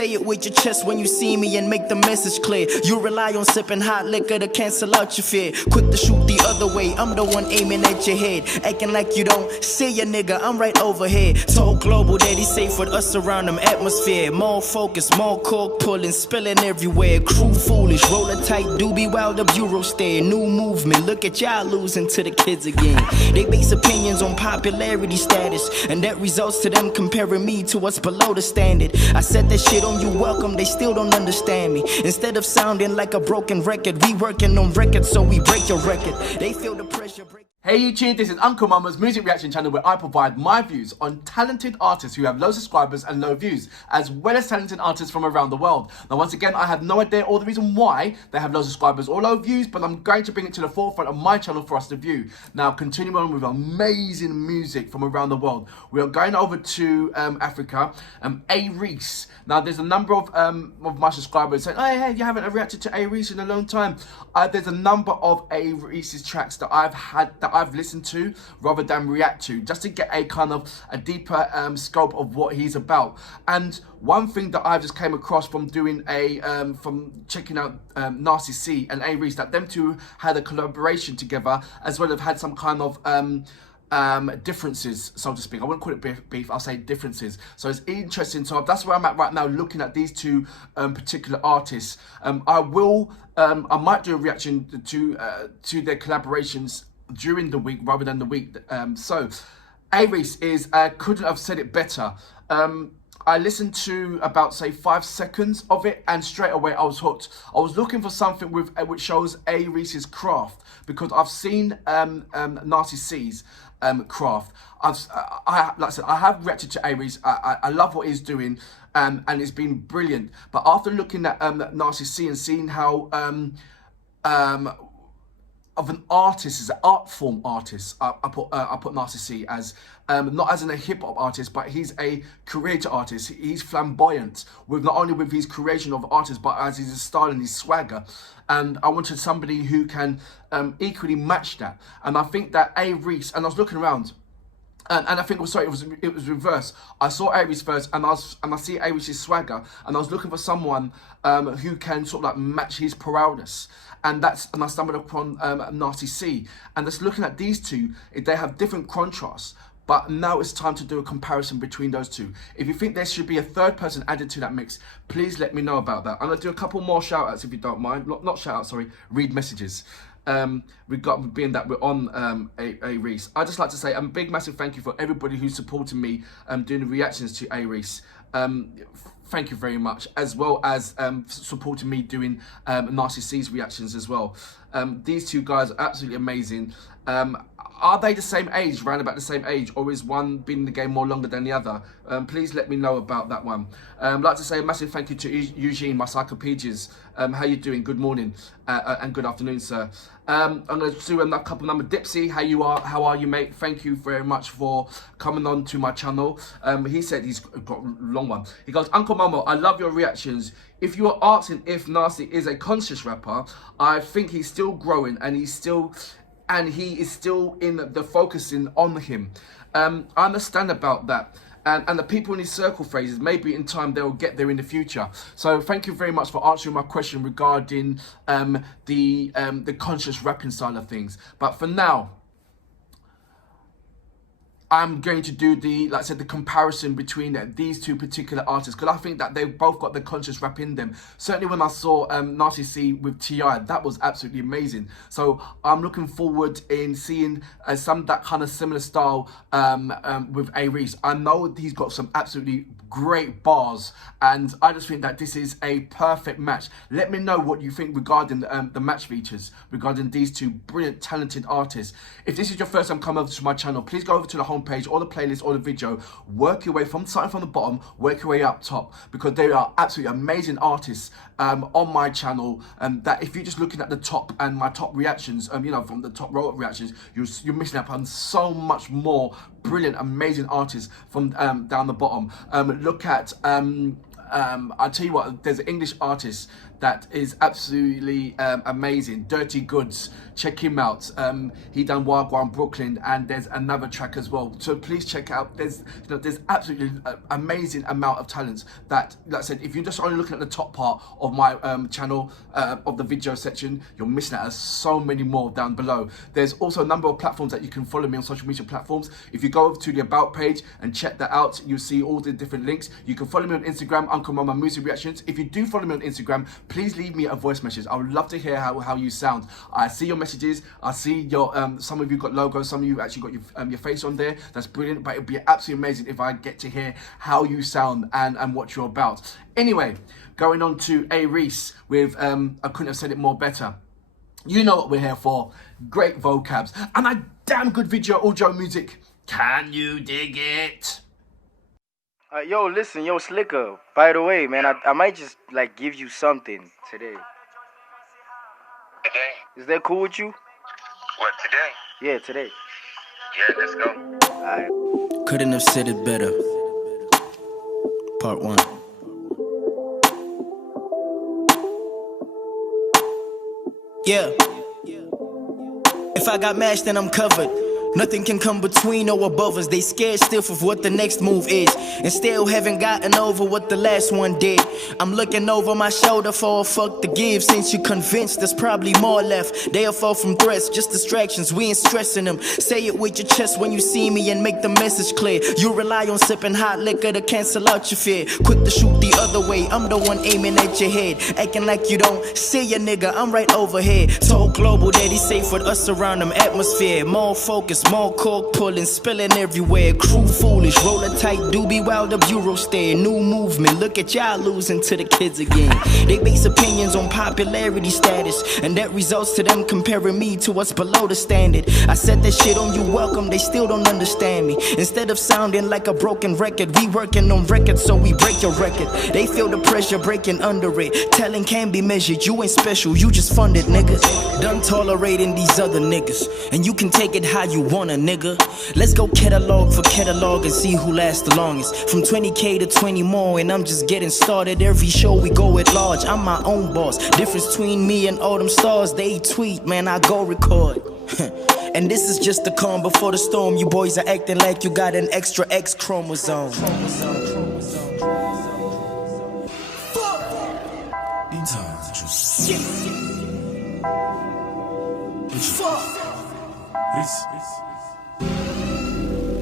Say it with your chest when you see me and make the message clear. You rely on sipping hot liquor to cancel out your fear. Quick to shoot the other way, I'm the one aiming at your head. Acting like you don't see ya, nigga, I'm right over here. Told Global that he's safe with us around them atmosphere. More focus, more cork pulling, spilling everywhere. Crew foolish, roll a tight doobie while the bureau stare. New movement, look at y'all losing to the kids again. They base opinions on popularity status, and that results to them comparing me to what's below the standard. I said that shit on you welcome, they still don't understand me. Instead of sounding like a broken record, we working on records so we break your record. They feel the pressure break. Hey YouTube, this is Uncle Mama's music reaction channel where I provide my views on talented artists who have low subscribers and low views, as well as talented artists from around the world. Now once again, I have no idea or the reason why they have low subscribers or low views, but I'm going to bring it to the forefront of my channel for us to view. Now continuing on with amazing music from around the world, we are going over to Africa, A-Reece. Now there's a number of my subscribers saying, hey, you haven't reacted to A-Reece in a long time. There's a number of A-Reece's tracks that I've listened to rather than react to, just to get a kind of a deeper scope of what he's about. And one thing that I just came across from doing from checking out Nasty C and A-Reece, that them two had a collaboration together, as well as had some kind of differences, so to speak. I wouldn't call it beef, I'll say differences. So it's interesting. So that's where I'm at right now, looking at these two particular artists. I might do a reaction to their collaborations during the week rather than the week. So A-Reece is couldn't have said it better. I listened to about, say, 5 seconds of it, and straight away I was hooked. I was looking for something with which shows A-Reece's craft, because I've seen Nasty C's craft. Like I said, I have reacted to A-Reece. I love what he's doing, and it's been brilliant. But after looking at Nasty C and seeing how of an artist, as an art form artist, I put Nasty C as not as a hip hop artist, but he's a creator artist. He's flamboyant with not only with his creation of artists, but as his style and his swagger. And I wanted somebody who can equally match that. And I think that A-Reece, and I was looking around, and I think it was reverse. I saw A-Reece first, and I see A-Reece's swagger, and I was looking for someone who can sort of like match his prowess. And I stumbled upon Nasty C, and just looking at these two, they have different contrasts. But now it's time to do a comparison between those two. If you think there should be a third person added to that mix, please let me know about that. I'm gonna do a couple more shout outs if you don't mind. Not shout outs, sorry, read messages. Being that we're on A-Reece, I'd just like to say a big massive thank you for everybody who's supporting me doing the reactions to A-Reece. Thank you very much, as well as supporting me doing Nasty C's reactions as well. These two guys are absolutely amazing. Are they the same age, around about the same age, or is one been in the game more longer than the other? Please let me know about that one. I'd like to say a massive thank you to Eugene, my Psychopedias. How you doing? Good morning and good afternoon, sir. I'm going to do a couple number. Dipsy, how are you, mate? Thank you very much for coming on to my channel. He said he's got a long one. He goes, Uncle Momo, I love your reactions. If you are asking if Nasty is a conscious rapper, I think he's still growing, and he is still in the focusing on him. I understand about that. And the people in his circle phrases, maybe in time they'll get there in the future. So thank you very much for answering my question regarding the conscious rapping side of things. But for now, I'm going to do like I said, the comparison between these two particular artists, because I think that they've both got the conscious rap in them. Certainly when I saw Nasty C with T.I., that was absolutely amazing. So I'm looking forward in seeing some that kind of similar style with A-Reece. I know he's got some absolutely great bars, and I just think that this is a perfect match. Let me know what you think regarding the match features, regarding these two brilliant, talented artists. If this is your first time coming over to my channel, please go over to the homepage or the playlist or the video, work your way starting from the bottom, work your way up top, because they are absolutely amazing artists on my channel. That if you're just looking at the top and my top reactions, you know, from the top row of reactions, you're missing out on so much more brilliant, amazing artists from down the bottom. Look at I tell you what, there's an English artist that is absolutely amazing. Dirty Goods, check him out. He done Wagwan Brooklyn, and there's another track as well. So please check out. There's absolutely amazing amount of talents that, like I said, if you're just only looking at the top part of my channel, of the video section, you're missing out. There's so many more down below. There's also a number of platforms that you can follow me on social media platforms. If you go over to the About page and check that out, you'll see all the different links. You can follow me on Instagram, Uncle Mama Music Reactions. If you do follow me on Instagram, please leave me a voice message. I would love to hear how you sound. I see your messages. I see your some of you got logos, some of you actually got your face on there. That's brilliant. But it'd be absolutely amazing if I get to hear how you sound and what you're about. Anyway, going on to A-Reece with I couldn't have said it more better. You know what we're here for. Great vocabs and a damn good video audio music. Can you dig it? Yo, listen, yo, Slicker. By the way, man, I might just like give you something today. Today? Is that cool with you? What, today? Yeah, today. Yeah, let's go. Alright. Couldn't have said it better. Part 1. Yeah. If I got mashed, then I'm covered. Nothing can come between or above us. They scared stiff of what the next move is, and still haven't gotten over what the last one did. I'm looking over my shoulder for a fuck to give. Since you convinced there's probably more left. They'll fall from threats, just distractions. We ain't stressing them. Say it with your chest when you see me and make the message clear. You rely on sipping hot liquor to cancel out your fear. Quick to shoot the other way, I'm the one aiming at your head. Acting like you don't see ya, nigga, I'm right over here. Talk global, daddy safe with us around them atmosphere. More focus, more cork pulling, spilling everywhere. Crew foolish, roll a tight doobie while the bureau stare. New movement, look at y'all losing to the kids again. They base opinions on popularity status, and that results to them comparing me to what's below the standard. I said that shit on you welcome, they still don't understand me. Instead of sounding like a broken record, we working on records so we break your record. They feel the pressure breaking under it. Talent can be measured, you ain't special, you just funded, niggas. Done tolerating these other niggas, and you can take it how you wanna, nigga. Let's go catalog for catalog and see who lasts the longest. From 20K to 20 more, and I'm just getting started. Every show we go at large, I'm my own boss. Difference between me and all them stars, they tweet, man, I go record. And this is just the calm before the storm. You boys are acting like you got an extra X chromosome. These times are just shit.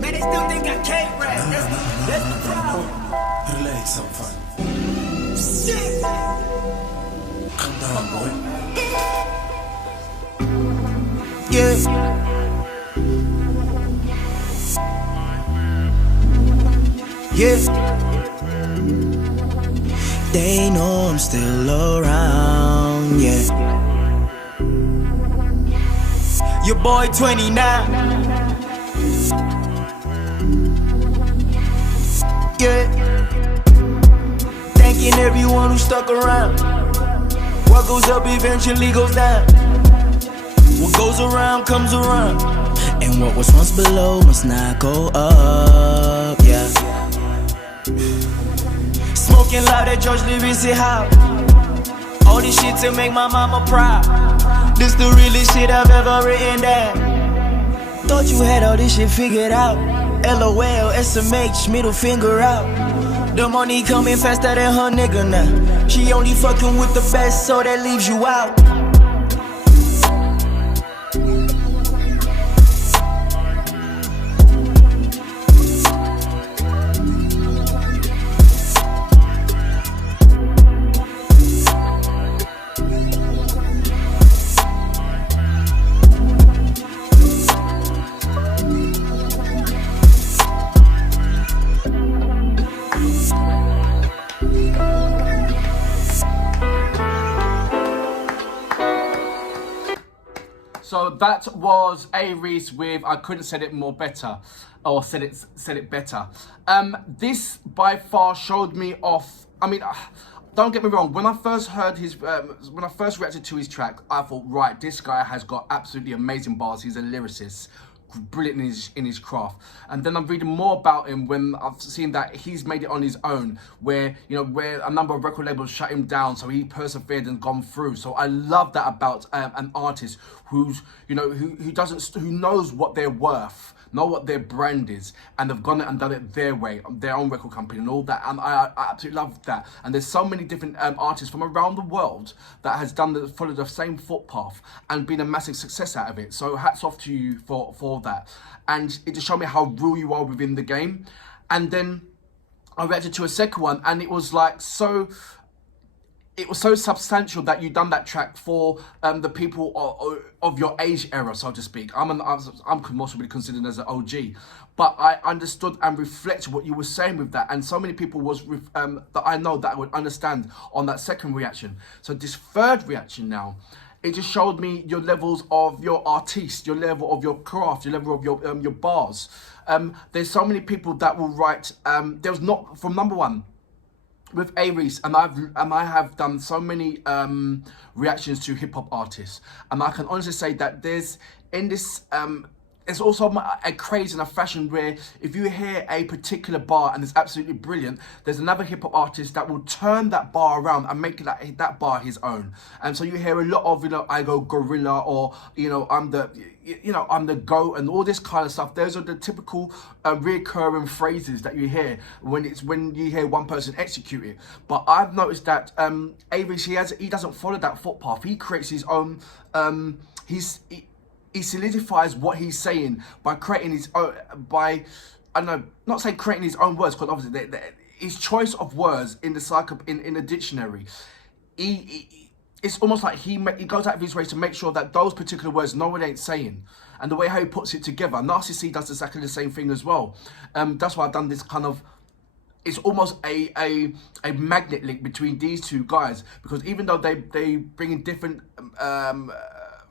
Man, they still think I can't rap. That's the problem. Relax, I'm fine. Shit. Calm down, boy. Yeah. Yeah. They know I'm still around, yeah. Your boy 29. Yeah. Thanking everyone who stuck around. What goes up eventually goes down. What goes around comes around. And what was once below must not go up, yeah. Smoking loud at George Lewis house. All this shit to make my mama proud. This the realest shit I've ever written down. Thought you had all this shit figured out. LOL, SMH, middle finger out. The money coming faster than her nigga now. She only fucking with the best, so that leaves you out. So that was A-Reece with I Couldn't Said It More Better, or said it better. This by far showed me off. I mean, don't get me wrong. When I first heard his, when I first reacted to his track, I thought, right, this guy has got absolutely amazing bars. He's a lyricist. brilliant in his craft. And then I'm reading more about him when I've seen that he's made it on his own, where where a number of record labels shut him down, so he persevered and gone through. So I love that about an artist who's who knows what they're worth, know what their brand is, and they've gone and done it their way, their own record company and all that. And I absolutely love that. And there's so many different artists from around the world that has followed the same footpath and been a massive success out of it. So hats off to you for that. And it just showed me how real you are within the game. And then I reacted to a second one, and it was like it was so substantial that you done that track for the people of your age era, so to speak. I'm also be considered as an OG, but I understood and reflected what you were saying with that, and so many people that I know that would understand on that second reaction. So this third reaction now, it just showed me your levels of your artiste, your level of your craft, your level of your bars. There's so many people that will write. There was not from number one. With A-Reece, and I have done so many reactions to hip hop artists, and I can honestly say that there's also a craze and a fashion where if you hear a particular bar and it's absolutely brilliant, there's another hip hop artist that will turn that bar around and make that bar his own. And so you hear a lot of I go gorilla, or I'm the GOAT, and all this kind of stuff. Those are the typical recurring phrases that you hear when you hear one person execute it. But I've noticed that A-Reece, he doesn't follow that footpath. He creates his own. He solidifies what he's saying by creating his own. Not saying creating his own words, because obviously his choice of words in the in a dictionary. It's almost like he goes out of his way to make sure that those particular words no one ain't saying, and the way how he puts it together. Nasty C does exactly the same thing as well. That's why I've done this kind of. It's almost a magnet link between these two guys, because even though they bring in different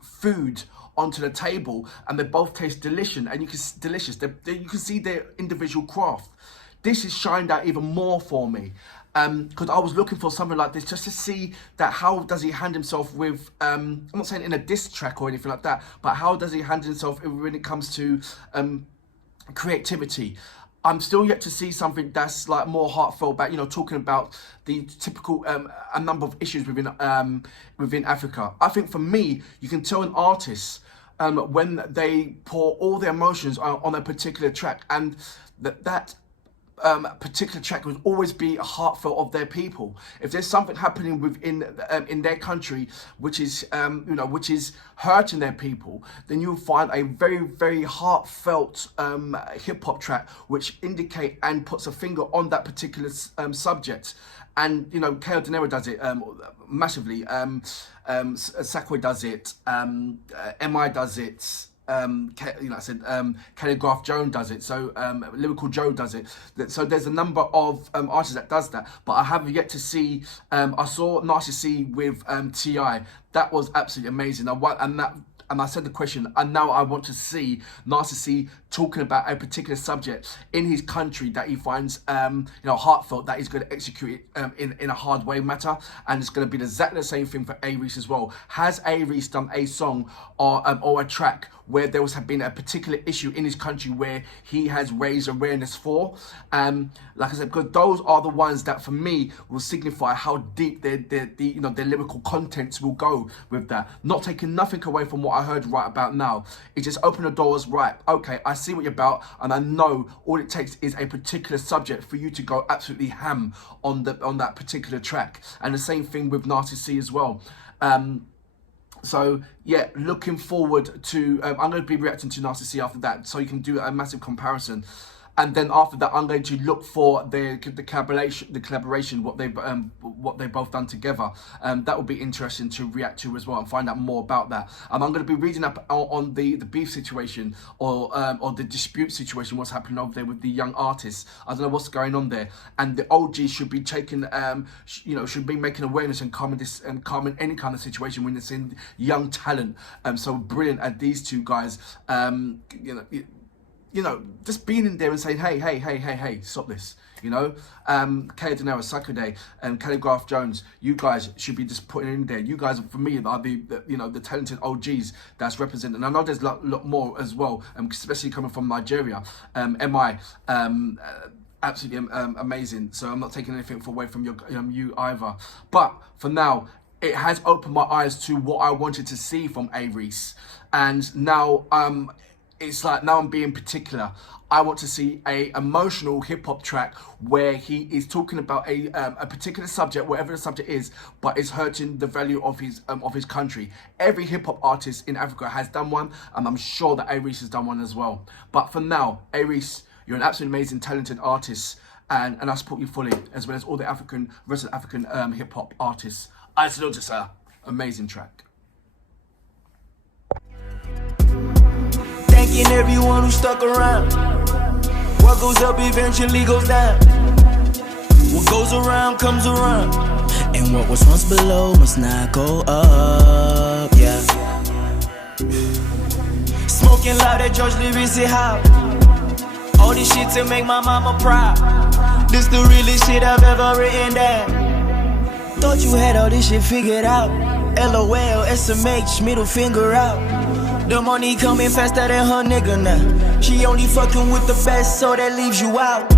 food onto the table, and they both taste delicious, and you can see their individual craft. This has shined out even more for me, because I was looking for something like this just to see that how does he hand himself with I'm not saying in a diss track or anything like that, but how does he hand himself when it comes to creativity. I'm still yet to see something that's like more heartfelt, about talking about the typical a number of issues within Africa. I think for me, you can tell an artist when they pour all their emotions on a particular track, and that particular track will always be heartfelt of their people. If there's something happening within in their country which is which is hurting their people, then you'll find a very, very heartfelt hip hop track which indicate and puts a finger on that particular subject. And KO Dinero does it massively. Sakwe does it. MI does it. Calligraph Jones does it. So Lyrical Joe does it. So there's a number of artists that does that, but I have yet to see. I saw Nasty C with T.I. That was absolutely amazing. And I said the question, and now I want to see Nasty C talking about a particular subject in his country that he finds, heartfelt, that he's going to execute it in a hard way matter. And it's going to be exactly the same thing for A-Reece as well. Has A-Reece done a song or a track where there has been a particular issue in his country where he has raised awareness for? Like I said, because those are the ones that for me will signify how deep their lyrical contents will go with that. Not taking nothing away from what I heard right about now. It just opened the doors. Right, okay, I see what you're about, and I know all it takes is a particular subject for you to go absolutely ham on that particular track. And the same thing with Nasty C as well. So yeah, looking forward to. I'm going to be reacting to Nasty C after that, so you can do a massive comparison. And then after that, I'm going to look for the collaboration, what they've both done together. That will be interesting to react to as well and find out more about that. I'm going to be reading up on the beef situation or the dispute situation, what's happening over there with the young artists. I don't know what's going on there, and the OG should be taking, should be making awareness and calming any kind of situation when it's in young talent. So brilliant at these two guys. Just being in there and saying, hey, stop this. you know. Kay Denero, Saturday, and Calligraph Jones, you guys should be just putting in there. You guys, for me, are the talented OGs that's representing. And I know there's a lot more as well, especially coming from Nigeria. MI, absolutely amazing. So I'm not taking anything away from you either. But for now, it has opened my eyes to what I wanted to see from A-Reece. And now it's like, now I'm being particular. I want to see a emotional hip-hop track where he is talking about a particular subject, whatever the subject is, but it's hurting the value of his country. Every hip-hop artist in Africa has done one, and I'm sure that A-Reece has done one as well. But for now, A-Reece, you're an absolutely amazing, talented artist, and I support you fully, as well as all the rest of the African hip-hop artists. I salute you, sir. Amazing track. Thanking everyone who stuck around. What goes up eventually goes down. What goes around comes around. And what was once below must not go up, yeah. Smoking loud at George Lewis house. All this shit to make my mama proud. This the realest shit I've ever written down. Thought you had all this shit figured out. LOL, SMH, middle finger out. The money coming faster than her nigga now. She only fucking with the best, so that leaves you out.